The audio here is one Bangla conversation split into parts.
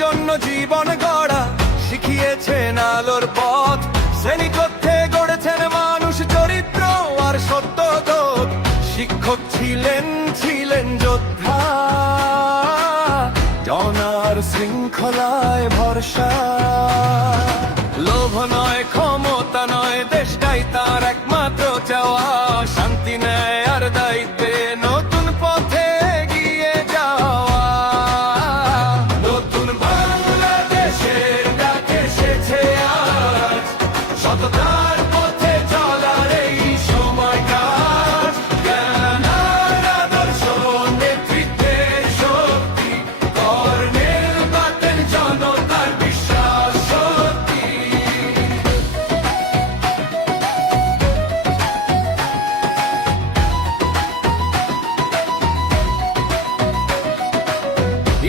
জন্য জীবন গড়া শিখিয়েছেন আলোর পথ। শ্রেণীকক্ষে গড়েছেন মানুষ চরিত্র আর সত্যবোধ। শিক্ষক ছিলেন যোদ্ধা, জনার শৃঙ্খলায় ভরসা। লোভ নয়, ক্ষমতা নয়, দেশটাই তার একমাত্র চাওয়া। শান্তি, ন্যায় আর দায়িত্বে নতুন পথে এগিয়ে যাওয়া। নতুন বাংলাদেশের ডাক এসেছে আজ, সততার পথে চলার এই সময়কার। জ্ঞান আর আদর্শ, নেতৃত্বের শক্তি, কর্ণের বাতেন জনতার বিশ্বাস শক্তি।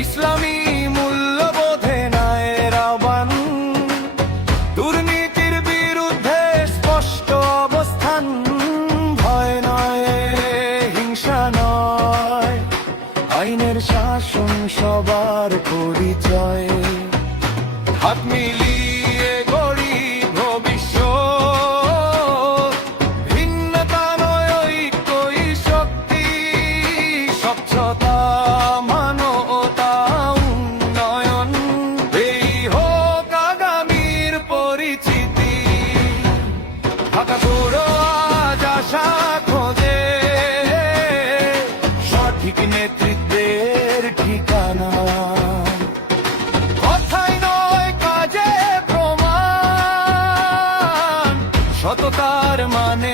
ইসলামী মূল্যবোধে ন্যায়ের আহ্বান, দুর্নীতির বিরুদ্ধে স্পষ্ট অবস্থান। ভয় নয়, হিংসা নয়, আইনের শাসন সবার পরিচয়। হাত মিলিয়ে গড়ি ভবিষ্যৎ, ভিন্নতা নয়, ঐক্যই শক্তি। স্বচ্ছতা, মানবতা, উন্নয়ন, এই হোক আগামীর পরিচিতি। ঢাকা পুরো আজ আশা খোঁজে সঠিক নেতৃত্বের ঠিকানা। কথাই নয়, কাজে প্রমাণ, সততার মানে